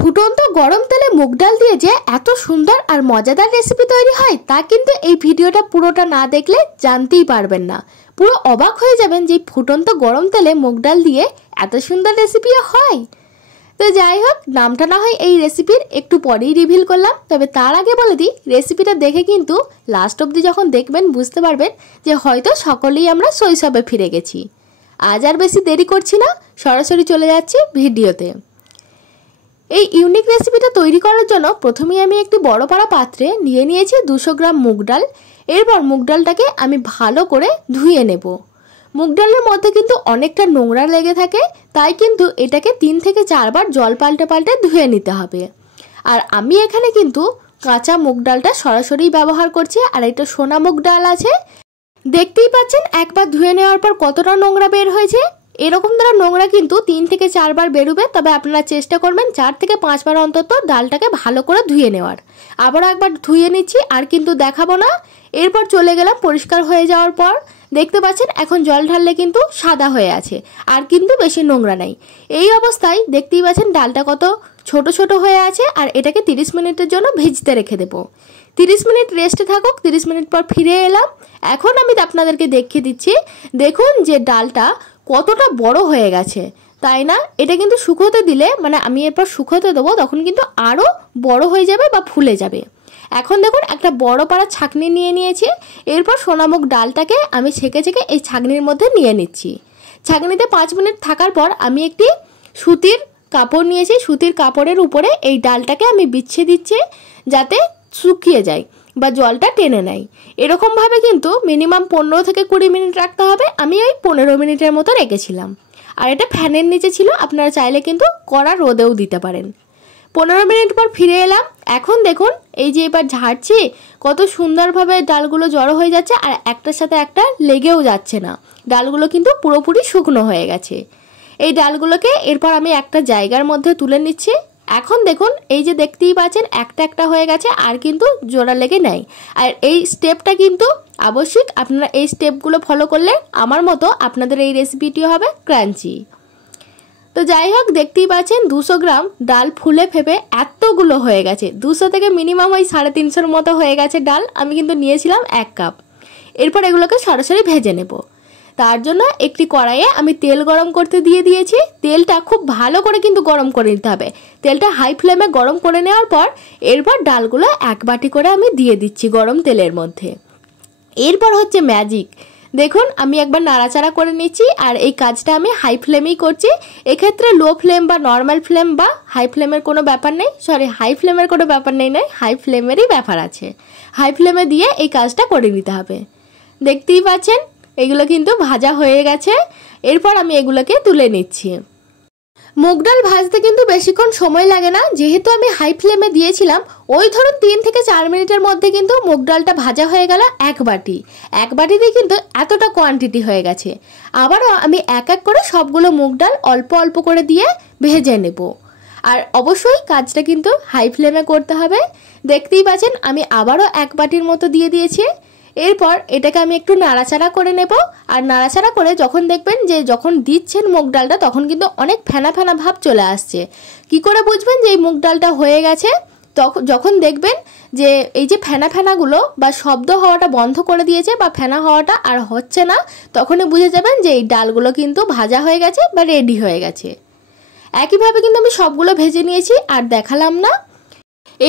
ফুটন্ত গরম তেলে মুগ ডাল দিয়ে যে এত সুন্দর আর মজাদার রেসিপি তৈরি হয় তা কিন্তু এই ভিডিওটা পুরোটা না দেখলে জানতেই পারবেন না। পুরো অবাক হয়ে যাবেন যে ফুটন্ত গরম তেলে মুগ ডাল দিয়ে এত সুন্দর রেসিপিও হয়। তো যাই হোক, নামটা না হয় এই রেসিপির একটু পরেই রিভিল করলাম, তবে তার আগে বলে দিই রেসিপিটা দেখে কিন্তু লাস্ট অবধি যখন দেখবেন বুঝতে পারবেন যে হয়তো সকলেই আমরা শৈশবে ফিরে গেছি। আজ আর বেশি দেরি করছি না, সরাসরি চলে যাচ্ছি ভিডিওতে। এই ইউনিক রেসিপিটা তৈরি করার জন্য প্রথমেই আমি একটি বড় পাড়া পাত্রে নিয়ে নিয়েছি 200 গ্রাম মুগ ডাল। এরপর মুগ ডালটাকে আমি ভালো করে ধুয়ে নেব। মুগ ডালের মধ্যে কিন্তু অনেকটা নোংরা লেগে থাকে, তাই কিন্তু এটাকে 3 থেকে 4 বার জল পাল্টে পাল্টে ধুয়ে নিতে হবে। আর আমি এখানে কিন্তু কাঁচা মুগ ডালটা সরাসরি ব্যবহার করছি, আর এটা সোনা মুগ ডাল আছে। দেখতেই পাচ্ছেন একবার ধুয়ে নেওয়ার পর কতটা নোংরা বের হয়েছে। এরকম ধরনের নোংরা কিন্তু 3 থেকে 4 বার বেরোবে, তবে আপনারা চেষ্টা করবেন 4 থেকে 5 বার অন্তত ডালটাকে ভালো করে ধুয়ে নেওয়ার। আবারও একবার ধুয়ে নিচ্ছি, আর কিন্তু দেখাবো না। এরপর চলে গেলাম পরিষ্কার হয়ে যাওয়ার পর। দেখতে পাচ্ছেন এখন জল ঢাললে কিন্তু সাদা হয়ে আছে, আর কিন্তু বেশি নোংরা নাই। এই অবস্থায় দেখতেই পাচ্ছেন ডালটা কত ছোট ছোট হয়ে আছে, আর এটাকে 30 মিনিটের জন্য ভিজতে রেখে দেবো। 30 মিনিট রেস্টে থাকুক। 30 মিনিট পর ফিরে এলাম। এখন আমি আপনাদেরকে দেখিয়ে দিচ্ছি, দেখুন যে ডালটা কতটা বড় হয়ে গেছে, তাই না? এটা কিন্তু শুকোতে দিলে, মানে আমি এরপর শুকোতে দেবো, তখন কিন্তু আরও বড় হয়ে যাবে বা ফুলে যাবে। এখন দেখুন একটা বড় পাড়া ছাঁকনি নিয়ে নিয়েছি। এরপর সোনামুগ ডালটাকে আমি ছেঁকে ছেঁকে এই ছাঁকনির মধ্যে নিয়ে নিচ্ছি। ছাঁকনিতে 5 মিনিট থাকার পর আমি একটি সুতির কাপড় নিয়েছি। সুতির কাপড়ের উপরে এই ডালটাকে আমি বিছিয়ে দিচ্ছি, যাতে শুকিয়ে যায় বা জলটা টেনে নেয়। এরকমভাবে কিন্তু মিনিমাম 15 থেকে 20 মিনিট রাখতে হবে। আমি ওই 15 মিনিটের মতো রেখেছিলাম, আর এটা ফ্যানের নিচে ছিল। আপনারা চাইলে কিন্তু কড়া রোদেও দিতে পারেন। 15 মিনিট পর ফিরে এলাম। এখন দেখুন এই যে এবার ঝাড়ছি, কত সুন্দরভাবে ডালগুলো জড়ো হয়ে যাচ্ছে, আর একটার সাথে একটা লেগেও যাচ্ছে না। ডালগুলো কিন্তু পুরোপুরি শুকনো হয়ে গেছে। এই ডালগুলোকে এরপর আমি একটা জায়গার মধ্যে তুলে নিচ্ছি। এখন দেখুন এই যে দেখতেই পাচ্ছেন একটা একটা হয়ে গেছে, আর কিন্তু জোড়া লেগে নেই। আর এই স্টেপটা কিন্তু আবশ্যিক। আপনারা এই স্টেপগুলো ফলো করলে আমার মতো আপনাদের এই রেসিপিটি হবে ক্রাঞ্চি। তো যাই হোক, দেখতেই পাচ্ছেন 200 গ্রাম ডাল ফুলে ফেপে এতগুলো হয়ে গেছে। 200 থেকে মিনিমাম ওই 350-এর মতো হয়ে গেছে ডাল। আমি কিন্তু নিয়েছিলাম 1 কাপ। এরপর এগুলোকে সরাসরি ভেজে নেব। তার জন্য একটি কড়াইয়ে আমি তেল গরম করতে দিয়ে দিয়েছি। তেলটা খুব ভালো করে কিন্তু গরম করে নিতে হবে। তেলটা হাই ফ্লেমে গরম করে নেওয়ার পর এরপর ডালগুলো 1 বাটি করে আমি দিয়ে দিচ্ছি গরম তেলের মধ্যে। এরপর হচ্ছে ম্যাজিক। দেখুন আমি একবার নাড়াচাড়া করে নিচ্ছি, আর এই কাজটা আমি হাই ফ্লেমেই করছি। এক্ষেত্রে লো ফ্লেম বা নর্মাল ফ্লেম বা হাই ফ্লেমের কোনো ব্যাপার নেই, হাই ফ্লেমের কোনো ব্যাপার নেই, হাই ফ্লেমেরই ব্যাপার আছে। হাই ফ্লেমে দিয়ে এই কাজটা করে নিতে হবে। দেখতেই পাচ্ছেন এগুলো কিন্তু ভাজা হয়ে গেছে। এরপর আমি এগুলোকে তুলে নিচ্ছি। মুগ ডাল ভাজতে কিন্তু বেশিক্ষণ সময় লাগে না, যেহেতু আমি হাই ফ্লেমে দিয়েছিলাম। ওই ধরুন 3 থেকে 4 মিনিটের মধ্যে কিন্তু মুগ ডালটা ভাজা হয়ে গেল 1 বাটি। 1 বাটিতে কিন্তু এতটা কোয়ান্টিটি হয়ে গেছে। আবারও আমি এক এক করে সবগুলো মুগ ডাল অল্প অল্প করে দিয়ে ভেজে নেব। আর অবশ্যই কাজটা কিন্তু হাই ফ্লেমে করতে হবে। দেখতেই পাচ্ছেন আমি আবারও 1 বাটির মতো দিয়ে দিয়েছি। এরপর এটাকে আমি একটু নাড়াচাড়া করে নেব। আর নাড়াচাড়া করে যখন দেখবেন যে যখন দিচ্ছেন মুগ ডালটা, তখন কিন্তু অনেক ফেনা ফেনা ভাব চলে আসছে। কি করে বুঝবেন যে এই মুগ ডালটা হয়ে গেছে? যখন দেখবেন যে এই যে ফেনা ফেনাগুলো বা শব্দ হওয়াটা বন্ধ করে দিয়েছে বা ফেনা হওয়াটা আর হচ্ছে না, তখনই বুঝে যাবেন যে এই ডালগুলো কিন্তু ভাজা হয়ে গেছে বা রেডি হয়ে গেছে। একইভাবে কিন্তু আমি সবগুলো ভেজে নিয়েছি, আর দেখালাম না।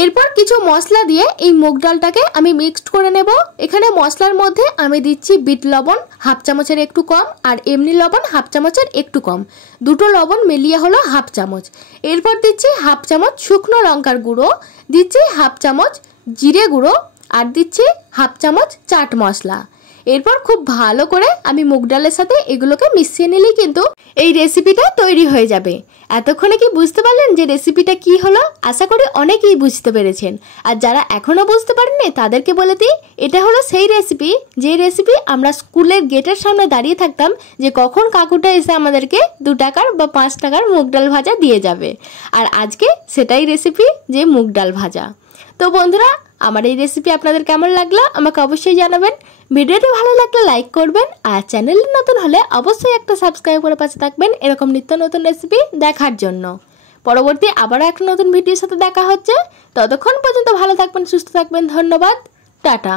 এরপর কিছু মশলা দিয়ে এই মুগ ডালটাকে আমি মিক্সড করে নেব। এখানে মশলার মধ্যে আমি দিচ্ছি বিট লবণ 1/2 চামচের একটু কম, আর এমনি লবণ 1/2 চামচের একটু কম। দুটো লবণ মিলিয়ে হলো 1/2 চামচ। এরপর দিচ্ছি 1/2 চামচ শুকনো লঙ্কার গুঁড়ো, দিচ্ছি 1/2 চামচ জিরে গুঁড়ো, আর দিচ্ছি 1/2 চামচ চাট মশলা। এরপর খুব ভালো করে আমি মুগ ডালের সাথে এগুলোকে মিশিয়ে নিলেই কিন্তু এই রেসিপিটা তৈরি হয়ে যাবে। এতক্ষণে কি বুঝতে পারলেন যে রেসিপিটা কি হলো? আশা করি অনেকেই বুঝতে পেরেছেন। আর যারা এখনও বুঝতে পারেননি তাদেরকে বলে দিই, এটা হলো সেই রেসিপি যে রেসিপি আমরা স্কুলের গেটের সামনে দাঁড়িয়ে থাকতাম যে কখন কাকুটা এসে আমাদেরকে 2 টাকার বা 5 টাকার মুগ ডাল ভাজা দিয়ে যাবে। আর আজকে সেটাই রেসিপি, যে মুগ ডাল ভাজা। তো বন্ধুরা, আমার এই রেসিপি আপনাদের কেমন লাগলো আমাকে অবশ্যই জানাবেন। ভিডিওটি ভালো লাগলে লাইক করবেন, আর চ্যানেলে নতুন হলে অবশ্যই একটা সাবস্ক্রাইব করে পাশে থাকবেন এরকম নিত্য নতুন রেসিপি দেখার জন্য। পরবর্তী আবারও একটা নতুন ভিডিওর সাথে দেখা হচ্ছে। ততক্ষণ পর্যন্ত ভালো থাকবেন, সুস্থ থাকবেন। ধন্যবাদ, টাটা।